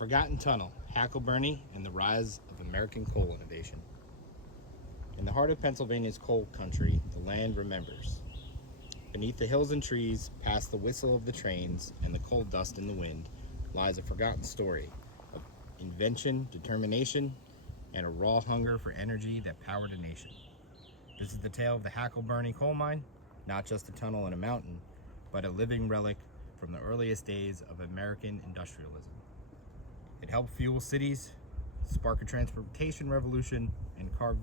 Forgotten Tunnel, Hacklebernie, and the rise of American coal innovation. In the heart of Pennsylvania's coal country, the land remembers. Beneath the hills and trees, past the whistle of the trains and the coal dust in the wind, lies a forgotten story of invention, determination, and a raw hunger for energy that powered a nation. This is the tale of the Hacklebernie coal mine, not just a tunnel in a mountain, but a living relic from the earliest days of American industrialism. It helped fuel cities, spark a transportation revolution, and carve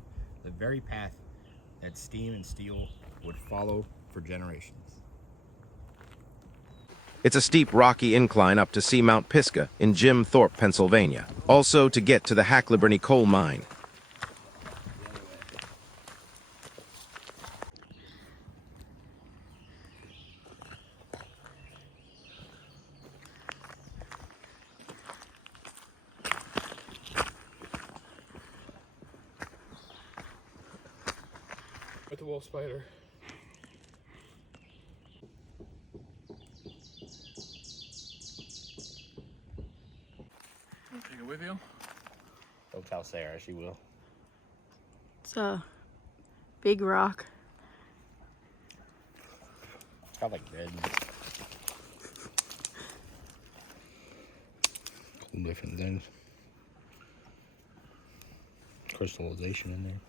the very path that steam and steel would follow for generations. It's a steep, rocky incline up to see Mount Pisgah in Jim Thorpe, Pennsylvania. Also to get to the Hacklebernie coal mine. With the wolf spider. Take it with you? Don't tell Sarah, she will. It's a big rock. It's got like red. Cool different things. Crystallization in there.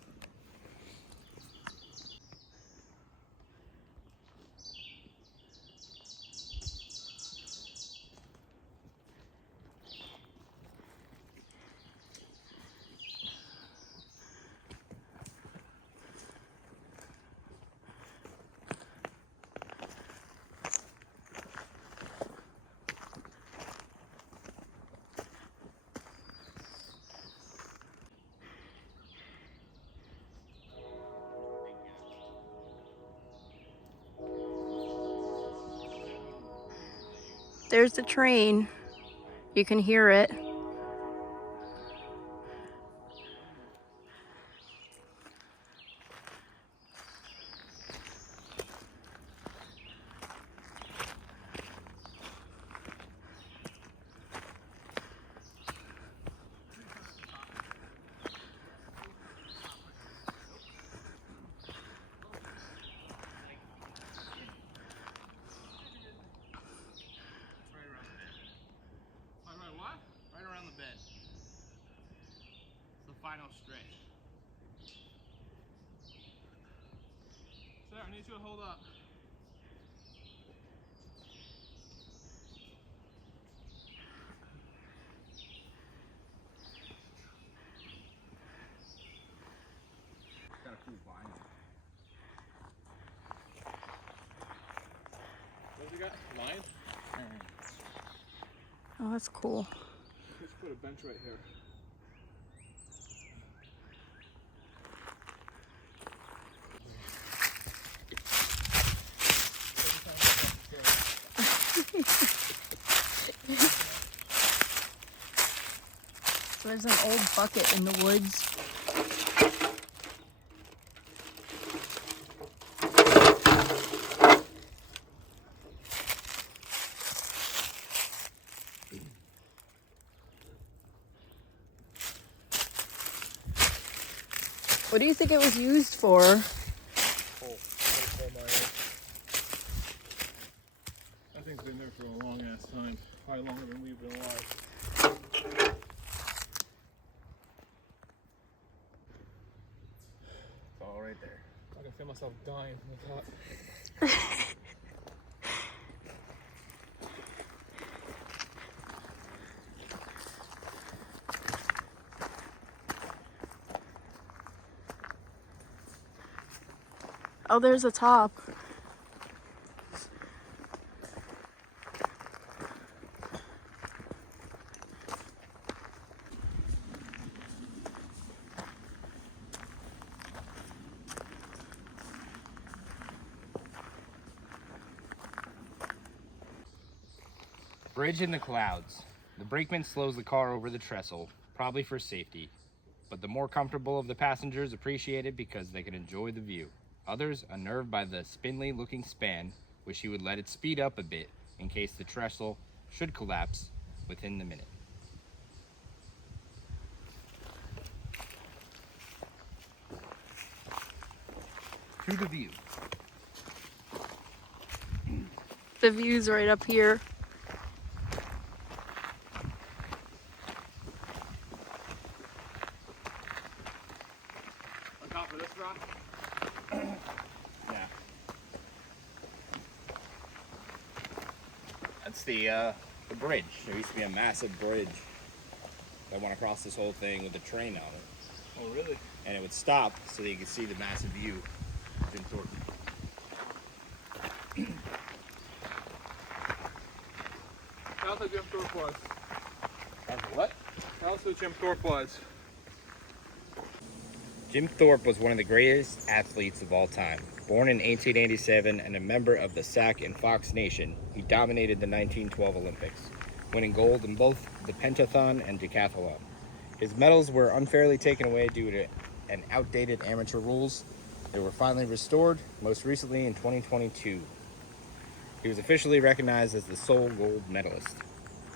There's the train. You can hear it. Final stretch. Sarah, I need you to hold up. Got a cool vine. What have we got? Lion? Oh, that's cool. Let's put a bench right here. There's an old bucket in the woods. What do you think it was used for? That thing's been there for a long ass time. Probably longer than we've been alive. It's all right there. I can feel myself dying from the top. Oh, there's a top. Bridge in the clouds. The brakeman slows the car over the trestle, probably for safety, but the more comfortable of the passengers appreciate it because they can enjoy the view. Others, unnerved by the spindly looking span, wish he would let it speed up a bit in case the trestle should collapse within the minute. To the view. The view's right up here. On top of this rock? Yeah. That's the bridge. There used to be a massive bridge that went across this whole thing with a train on it. Oh, really? And it would stop so that you could see the massive view of Jim Thorpe. Tell us who Jim Thorpe was. What? Tell us who Jim Thorpe was. Jim Thorpe was one of the greatest athletes of all time. Born in 1887 and a member of the Sac and Fox Nation, he dominated the 1912 Olympics, winning gold in both the pentathlon and decathlon. His medals were unfairly taken away due to an outdated amateur rules. They were finally restored, most recently in 2022. He was officially recognized as the sole gold medalist.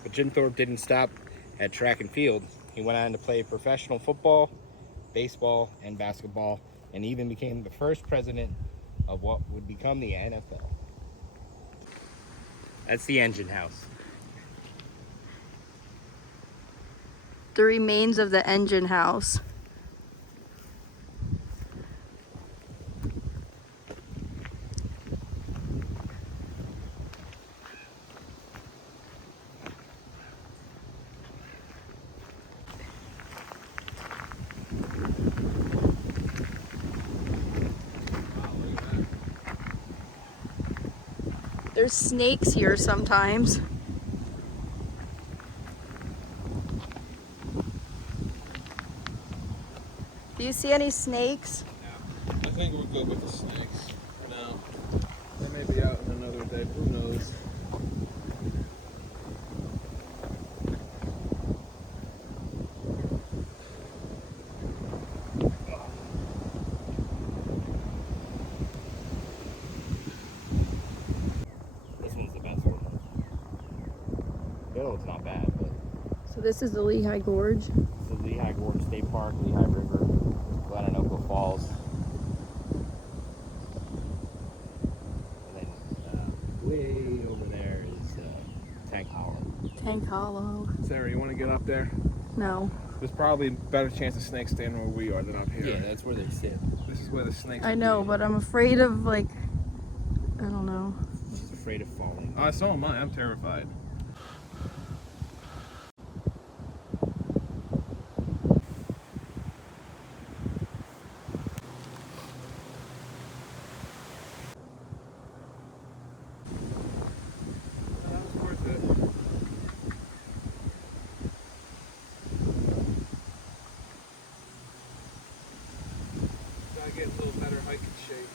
But Jim Thorpe didn't stop at track and field. He went on to play professional football, baseball, and basketball, and even became the first president of what would become the NFL. That's the engine house. The remains of the engine house. There's snakes here sometimes. Do you see any snakes? I think we're good with the snakes for now. They may be out in another day, who knows? This one's the best one. The other one's not bad, but So this is the Lehigh Gorge. this is the Lehigh Gorge State Park, Lehigh River, Glenanoka Falls. And then way over there is Tank Hollow. Tank Hollow. Sarah, you want to get up there? No. There's probably a better chance of snakes staying where we are than up here. Yeah, that's where they sit. This is where the snakes I would know, be. but I'm afraid of, like, I don't know. She's afraid of falling. So am I. I'm terrified. That was worth it. Gotta get a little better hiking shape.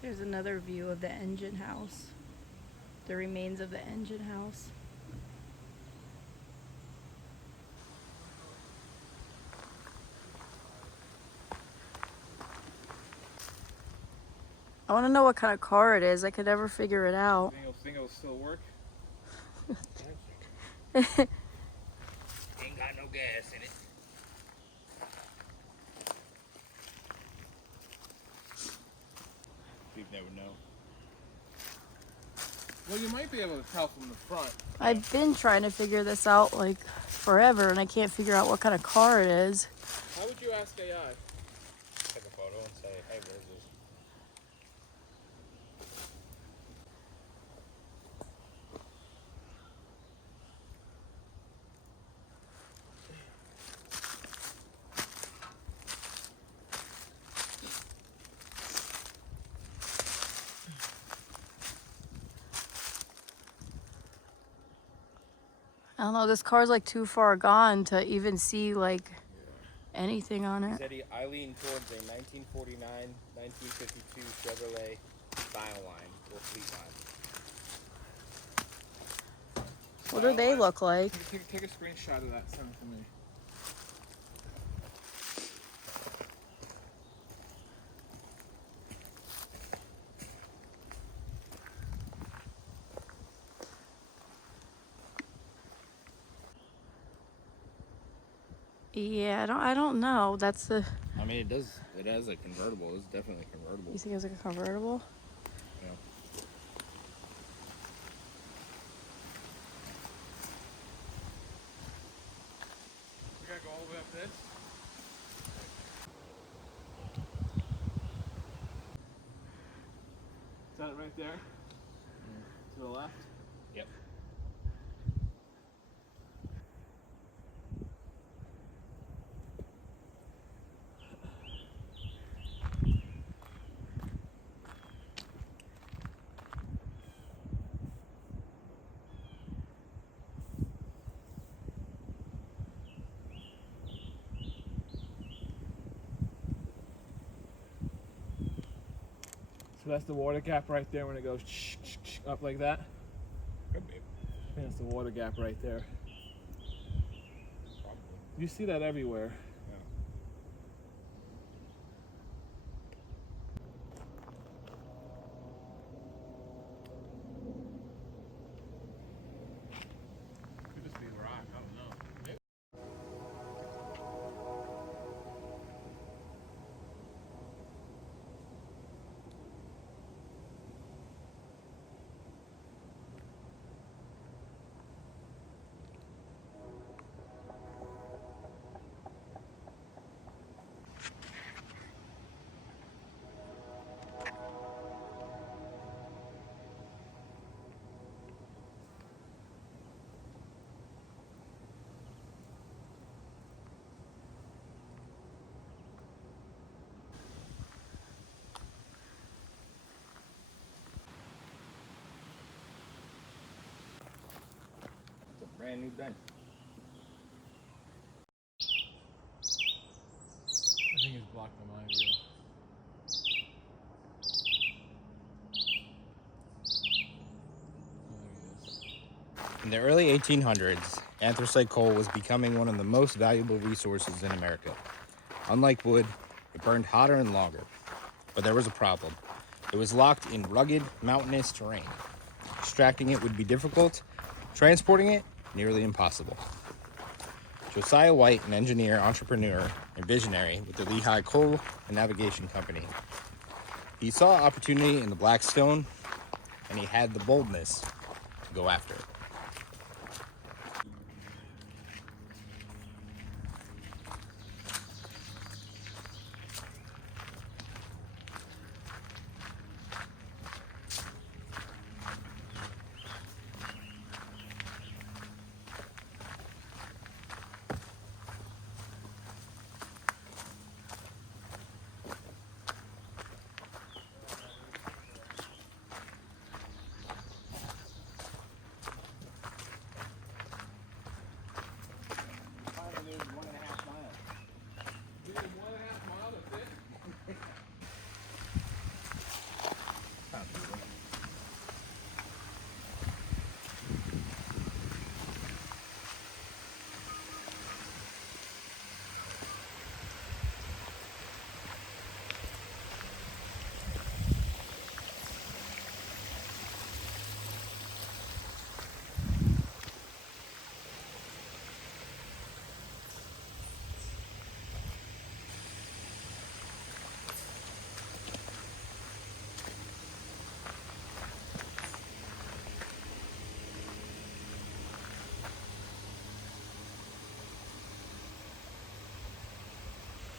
There's another view of the engine house. The remains of the engine house. I want to know what kind of car it is. I could never figure it out. Think it'll still work? Ain't got no gas in it. You'd never know. Well, you might be able to tell from the front. I've been trying to figure this out like forever, and I can't figure out what kind of car it is. How would you ask AI? Take a photo and say, hey, where's this? I don't know, this car's like too far gone to even see like anything on it. Said Eileen towards a 1949, 1952 Chevrolet style line or fleet line. What do they look like? Take a screenshot of that. Send it to me. Yeah, I don't know. That's the. I mean, it has a convertible. It's definitely convertible. You think it was like a convertible? Yeah. We gotta go all the way up this. Is that it right there? To the left? Yep. So that's the water gap right there when it goes up like that. Could be. I think that's the water gap right there. Probably. You see that everywhere. Yeah. Could just be rock. I don't know. Maybe. It's a brand new bench. I think it's blocked on my view. Oh, there he is. In the early 1800s, anthracite coal was becoming one of the most valuable resources in America. Unlike wood, it burned hotter and longer. But there was a problem. It was locked in rugged, mountainous terrain. Extracting it would be difficult, transporting it, nearly impossible. Josiah White, an engineer, entrepreneur, and visionary with the Lehigh Coal and Navigation Company. He saw opportunity in the black stone, and he had the boldness to go after it.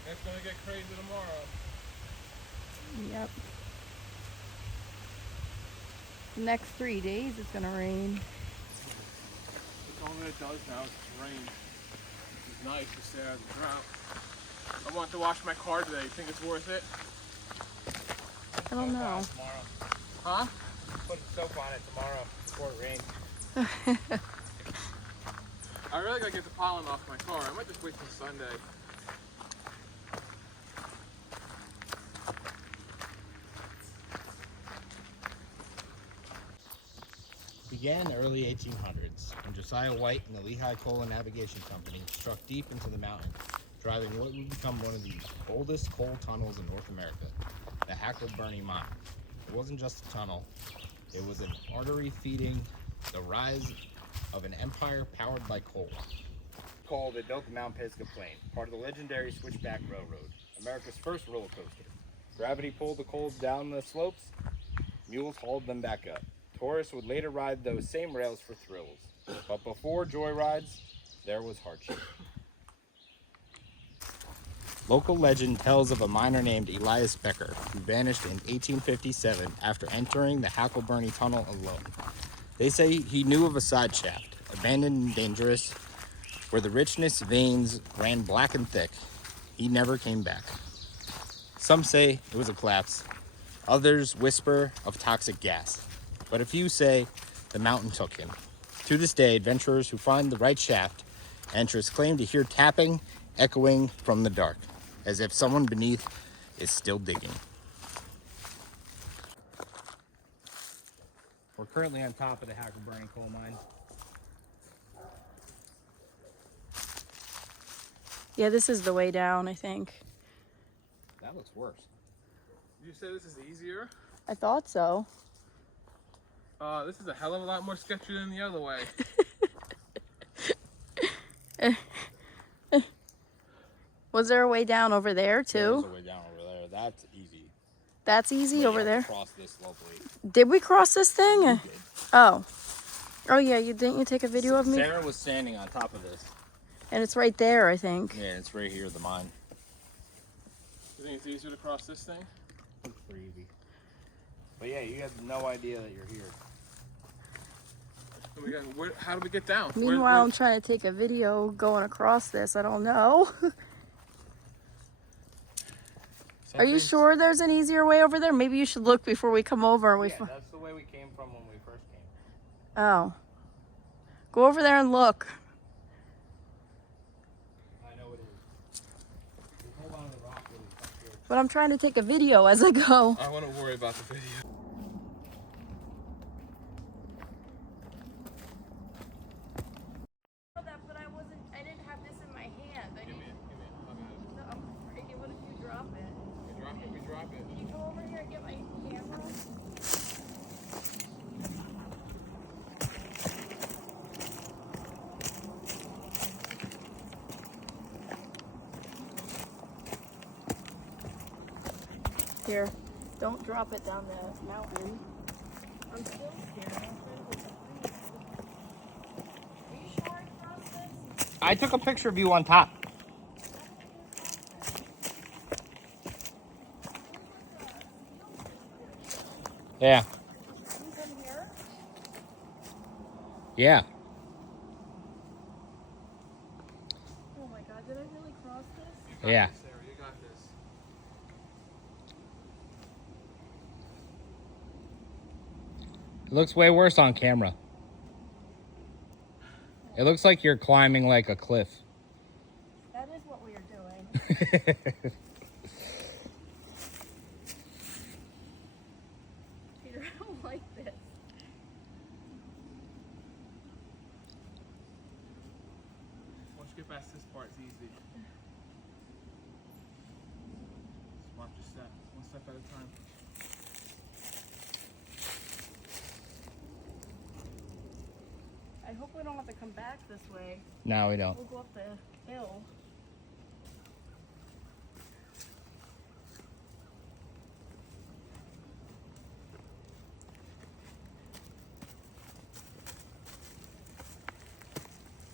It's gonna get crazy tomorrow. Yep. The next 3 days it's gonna rain. That's all that it does now is just rain. Which is nice to stay out of the drought. I want to wash my car today. You think it's worth it? I don't know. Tomorrow. Huh? Put soap on it tomorrow before it rains. I really gotta get the pollen off my car. I might just wait till Sunday. Began in the early 1800s when Josiah White and the Lehigh Coal and Navigation Company struck deep into the mountains, driving what would become one of the oldest coal tunnels in North America, the Hacklebernie Mine. It wasn't just a tunnel, it was an artery feeding the rise of an empire powered by coal. coal, they built the Mount Pisgah Plain, part of the legendary Switchback Railroad, America's first roller coaster. Gravity pulled the coals down the slopes, mules hauled them back up. Tourists would later ride those same rails for thrills. But before joyrides, there was hardship. Local legend tells of a miner named Elias Becker who vanished in 1857 after entering the Hacklebernie tunnel alone. They say he knew of a side shaft, abandoned and dangerous, where the richness veins ran black and thick. He never came back. Some say it was a collapse. Others whisper of toxic gas. But a few say the mountain took him. To this day, adventurers who find the right shaft entrance claim to hear tapping echoing from the dark, as if someone beneath is still digging. We're currently on top of the Hacklebernie coal mine. Yeah, this is the way down, I think. That looks worse. You say this is easier? I thought so. This is a hell of a lot more sketchy than the other way. Was there a way down over there too? There's a way down over there. That's easy. That's easy But over you have there. to cross this slowly. Did we cross this thing? You did. Oh. Oh yeah, didn't you take a video of me? Sarah was standing on top of this. And it's right there, I think. Yeah, it's right here, the mine. You think it's easier to cross this thing? Looks pretty easy. But yeah, you have no idea that you're here. How do we get down? Meanwhile, I'm trying to take a video going across this. I don't know. Are you sure there's an easier way over there? Maybe you should look before we come over. Yeah, that's the way we came from when we first came. Oh. Go over there and look. I know it is. We'll hold on to the rock really up here. But I'm trying to take a video as I go. I want to worry about the video. But I didn't have this in my hand. Give me it. I'm afraid. What if you drop it? We drop it. Can you go over here and get my camera? Here, don't drop it down the mountain. I'm still scared. I'm afraid of the trees. Are you sure I crossed this? I took a picture of you on top. Yeah. Who's in here? Yeah. Oh my god, did I really cross this? Yeah. Sarah, you got this. It looks way worse on camera. It looks like you're climbing like a cliff. That is what we are doing. Peter, I don't like this. Once you get past this part, it's easy. Just watch your step, one step at a time. I hope we don't have to come back this way. No, we don't. We'll go up the hill.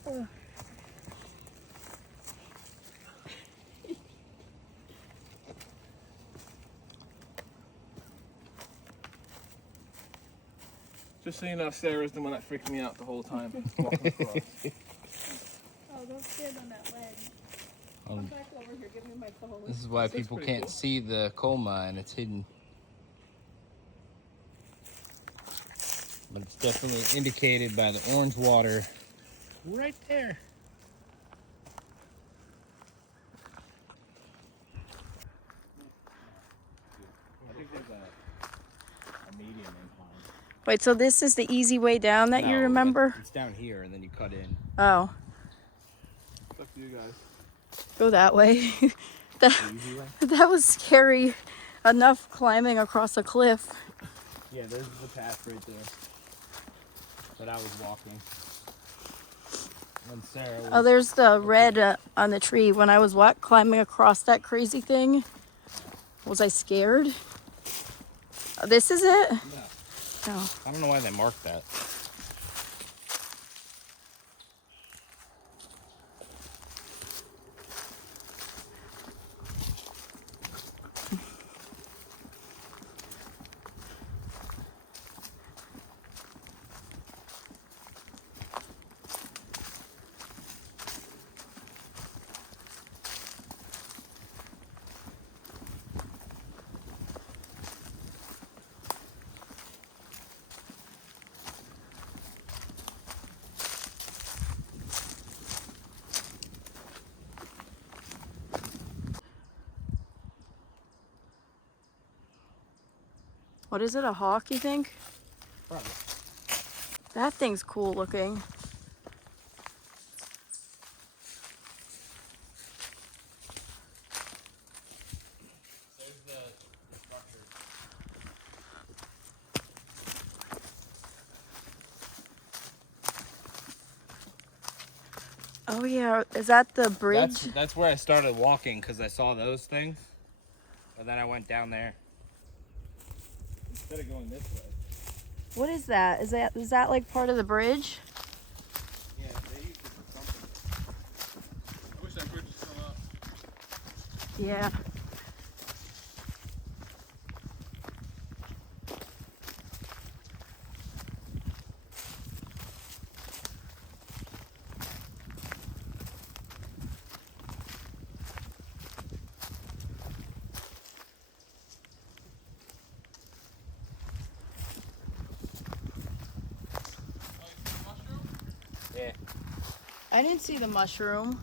Ugh. Just so you know, Sarah's the one that freaked me out the whole time walking across. Oh, don't stand on that ledge. Come back over here, give me my phone. This is why This looks people pretty can't cool. see the coal mine. It's hidden. But it's definitely indicated by the orange water right there. I think there's a medium incline. Wait, so this is the easy way down that you No, remember? It's down here, and then you cut in. Oh, It's up to you guys. go that way. that, The easy way? that was scary enough climbing across a cliff. Yeah, there's the path right there that I was walking. when Sarah was Oh, there's the red on the tree. When I was climbing across that crazy thing, was I scared? Oh, this is it? No. Oh. I don't know why they marked that. What is it, a hawk, you think? Probably. That thing's cool looking. There's the structure. Oh yeah, is that the bridge? That's where I started walking because I saw those things. And then I went down there. Instead of going this way. What is that? Is that like part of the bridge? Yeah, they used it for something. I wish that bridge was still up. Yeah. Yeah. I didn't see the mushroom.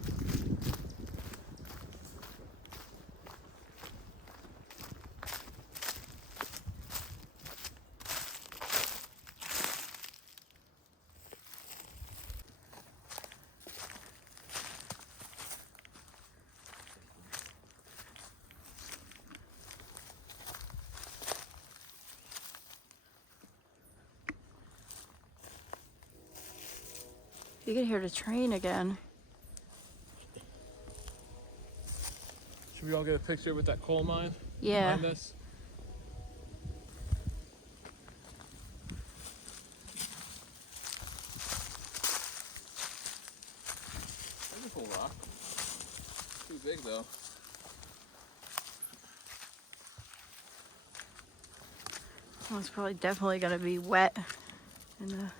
You can hear the train again. Should we all get a picture with that coal mine Yeah. behind us? That's a cool rock. Too big though. Well, it's probably definitely gonna be wet in the.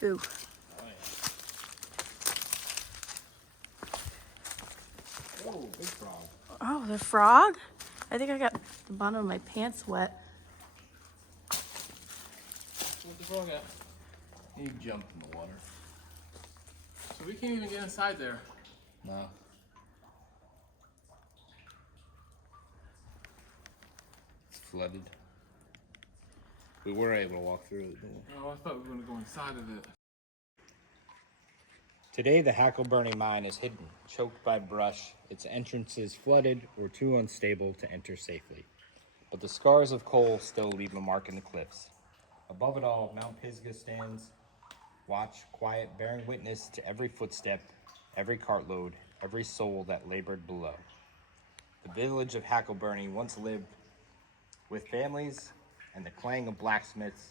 Ooh. Oh, yeah. Oh, big frog. Oh, the frog? I think I got the bottom of my pants wet. Where's the frog at? He jumped in the water. So we can't even get inside there. No. It's flooded. We were able to walk through it. Oh, I thought we were gonna go inside of it. Today, the Hacklebernie mine is hidden, choked by brush, its entrances flooded or too unstable to enter safely. But the scars of coal still leave a mark in the cliffs. Above it all, Mount Pisgah stands, watch, quiet, bearing witness to every footstep, every cartload, every soul that labored below. The village of Hacklebernie once lived with families, and the clang of blacksmiths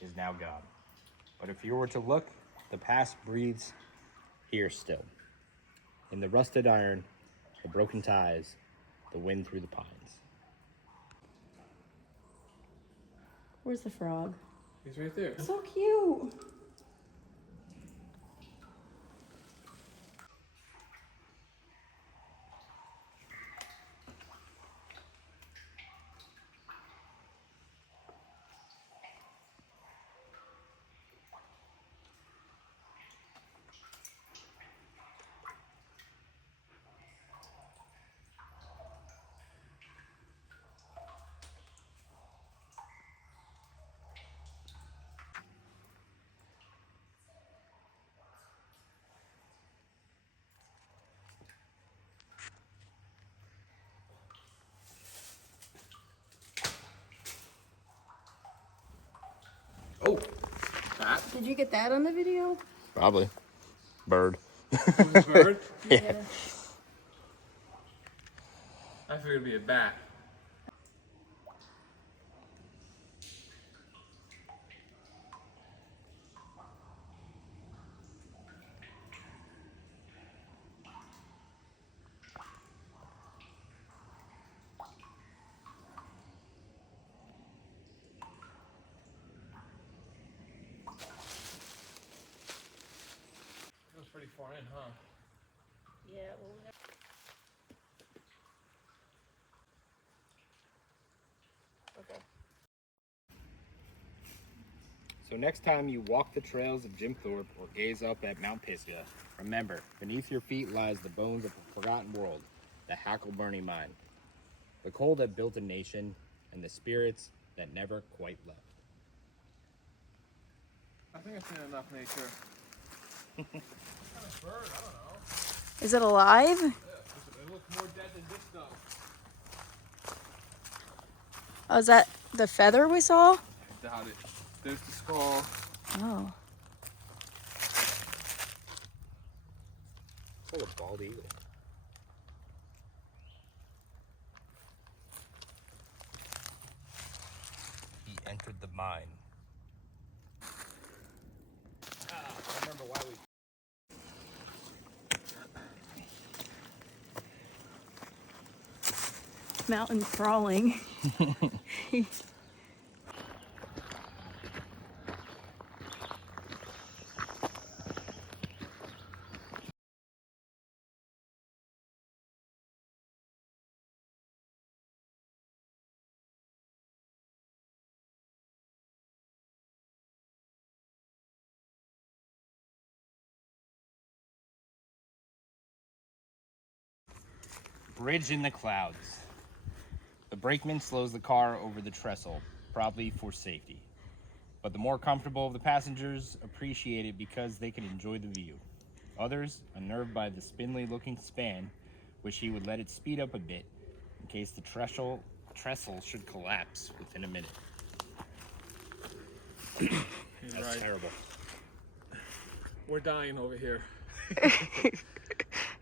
is now gone. But if you were to look, the past breathes here still. In the rusted iron, the broken ties, the wind through the pines. Where's the frog? He's right there. So cute. Did you get that on the video? Probably. Bird. Bird? Yeah. I figured it'd be a bat. That was pretty far in, huh? Yeah, well, we have... Okay. So next time you walk the trails of Jim Thorpe or gaze up at Mount Pisgah, remember, beneath your feet lies the bones of a forgotten world, the Hacklebernie mine, the coal that built a nation, and the spirits that never quite left. I think I've seen enough nature. What kind of bird? I don't know. Is it alive? Yeah, it looks more dead than this stuff. Oh, is that the feather we saw? I doubt it. There's the skull. Oh. It's like a bald eagle. He entered the mine. I remember why we... Mountain crawling. Bridge in the clouds. The brakeman slows the car over the trestle, probably for safety. But the more comfortable of the passengers appreciate it because they can enjoy the view. Others, unnerved by the spindly-looking span, wish he would let it speed up a bit in case the trestle should collapse within a minute. That's right. terrible. We're dying over here.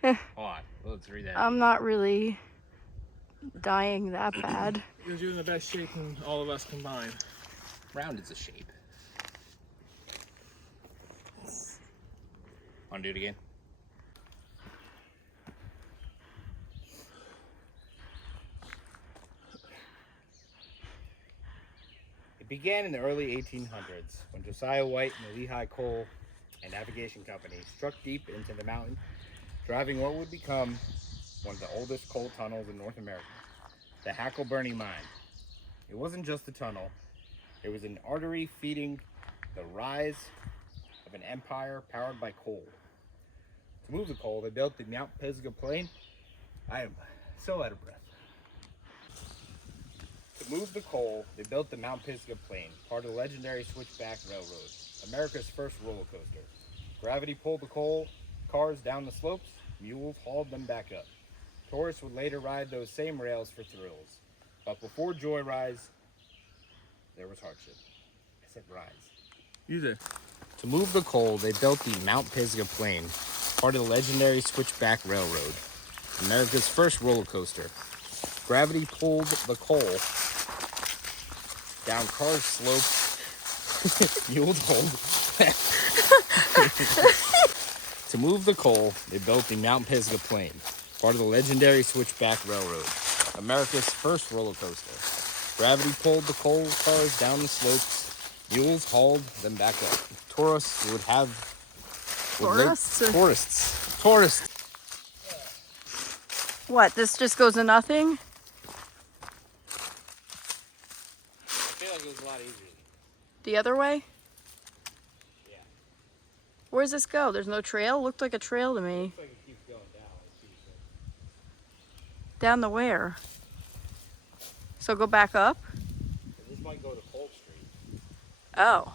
Hold on, let's read that. I'm not really dying that bad. Because you're in the best shape than all of us combined. Round is a shape. Want to do it again? It began in the early 1800s when Josiah White and the Lehigh Coal and Navigation Company struck deep into the mountain, driving what would become one of the oldest coal tunnels in North America, the Hacklebernie mine. It wasn't just a tunnel, it was an artery feeding the rise of an empire powered by coal. To move the coal, they built the Mount Pisgah plain. I am so out of breath. To move the coal, they built the Mount Pisgah plain, part of the legendary Switchback Railroad, America's first roller coaster. Gravity pulled the coal cars down the slopes, mules hauled them back up. Tourists would later ride those same rails for thrills. But before joy rise, there was hardship. I said rise. You did. To move the coal, they built the Mount Pisgah plain, part of the legendary Switchback Railroad, America's first roller coaster. Gravity pulled the coal down cars' slopes, mules hauled. To move the coal, they built the Mount Pisgah plain, part of the legendary Switchback Railroad, America's first roller coaster. Gravity pulled the coal cars down the slopes, mules hauled them back up. Tourists would have... Tourists. What, this just goes to nothing? I feel like it was a lot easier. The other way? Yeah. Where does this go? There's no trail? Looked like a trail to me. Looks like it keeps going down. Down to where? So go back up? This might go to Cold Street. Oh.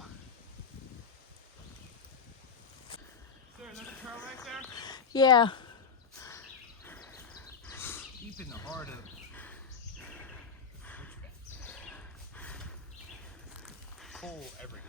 Sir, is that a trail right there? Yeah. Deep in the heart of Switchback. Coal everywhere.